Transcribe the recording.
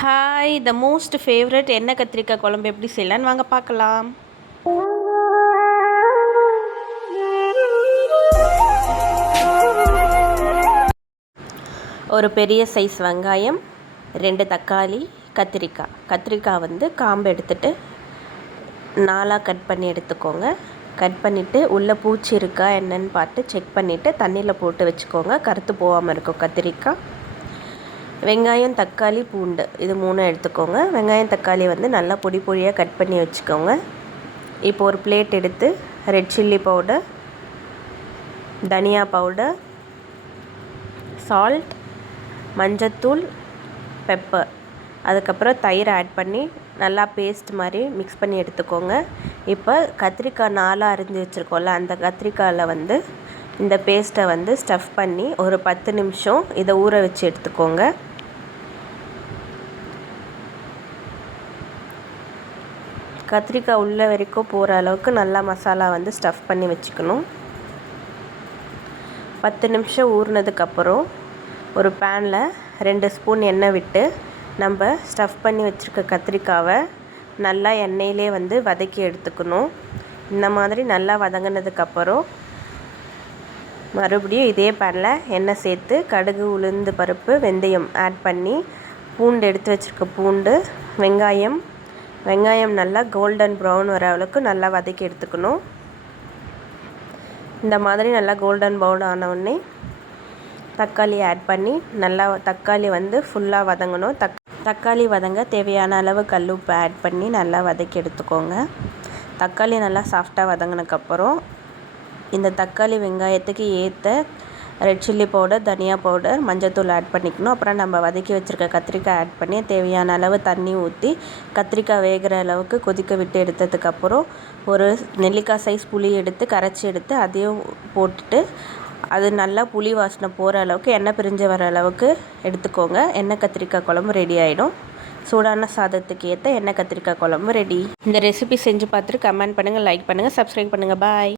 Hi, the most favourite எண்ணெய் கத்திரிக்காய் குழம்பு எப்படி செய்யலான்னு வாங்க பார்க்கலாம். ஒரு பெரிய சைஸ் வெங்காயம், 2 தக்காளி, கத்திரிக்காய் வந்து காம்பு எடுத்துகிட்டு 4 கட் பண்ணி எடுத்துக்கோங்க. கட் பண்ணிவிட்டு உள்ளே பூச்சி இருக்கா என்னன்னு பார்த்து செக் பண்ணிவிட்டு தண்ணியில் போட்டு வச்சுக்கோங்க. கருத்து போகாமல் இருக்கும் கத்திரிக்காய். வெங்காயம், தக்காளி, பூண்டு இது 3 எடுத்துக்கோங்க. வெங்காயம், தக்காளி வந்து நல்லா பொடி பொடியாக கட் பண்ணி வச்சுக்கோங்க. இப்போ ஒரு பிளேட் எடுத்து ரெட் சில்லி பவுடர், தனியா பவுடர், சால்ட், மஞ்சத்தூள், பெப்பர், அதுக்கப்புறம் தயிர் ஆட் பண்ணி நல்லா பேஸ்ட் மாதிரி மிக்ஸ் பண்ணி எடுத்துக்கோங்க. இப்போ கத்திரிக்காய் 4 அரிஞ்சு வச்சுருக்கோம்ல, அந்த கத்திரிக்காயில் வந்து இந்த பேஸ்ட்டை வந்து ஸ்டஃப் பண்ணி ஒரு 10 நிமிஷம் இதை ஊற வச்சு எடுத்துக்கோங்க. கத்திரிக்காய் உள்ள வரைக்கும் போகிற அளவுக்கு நல்லா மசாலா வந்து ஸ்டஃப் பண்ணி வச்சுக்கணும். 10 நிமிஷம் ஊறினதுக்கப்புறம் ஒரு பேனில் 2 ஸ்பூன் எண்ணெய் விட்டு நம்ம ஸ்டஃப் பண்ணி வச்சுருக்க கத்திரிக்காவை நல்லா எண்ணெயிலே வந்து வதக்கி எடுத்துக்கணும். இந்த மாதிரி நல்லா வதங்கினதுக்கப்புறம் மறுபடியும் இதே பேனில் எண்ணெய் சேர்த்து கடுகு, உளுந்து பருப்பு, வெந்தயம் ஆட் பண்ணி பூண்டு எடுத்து வச்சுருக்க பூண்டு, வெங்காயம் நல்லா கோல்டன் ப்ரௌன் வர அளவுக்கு நல்லா வதக்கி எடுத்துக்கணும். இந்த மாதிரி நல்லா கோல்டன் ப்ரௌன் ஆனவுடனே தக்காளி ஆட் பண்ணி நல்லா தக்காளி வந்து ஃபுல்லாக வதங்கணும். தக்காளி வதங்க தேவையான அளவு கல்லுப்பு ஆட் பண்ணி நல்லா வதக்கி எடுத்துக்கோங்க. தக்காளி நல்லா சாஃப்டாக வதங்கினதுக்கப்புறம் இந்த தக்காளி வெங்காயத்துக்கு ஏற்ற ரெட் சில்லி பவுடர், தனியா பவுடர், மஞ்சத்தூள் ஆட் பண்ணிக்கணும். அப்புறம் நம்ம வதக்கி வச்சுருக்க கத்திரிக்காய் ஆட் பண்ணி தேவையான அளவு தண்ணி ஊற்றி கத்திரிக்காய் வேகிற அளவுக்கு கொதிக்க விட்டு எடுத்ததுக்கப்புறம் ஒரு நெல்லிக்காய் சைஸ் புளி எடுத்து கரைச்சி எடுத்து அதையும் போட்டுட்டு அது நல்லா புளி வாசனை போகிற அளவுக்கு எண்ணெய் பிரிஞ்சு வர அளவுக்கு எடுத்துக்கோங்க. எண்ணெய் கத்திரிக்காய் குழம்பு ரெடி ஆகிடும். சூடான சாதத்துக்கு ஏற்ற எண்ணெய் கத்திரிக்காய் குழம்பு ரெடி. இந்த ரெசிபி செஞ்சு பார்த்துட்டு கமெண்ட் பண்ணுங்கள், லைக் பண்ணுங்கள், சப்ஸ்கிரைப் பண்ணுங்கள். பாய்.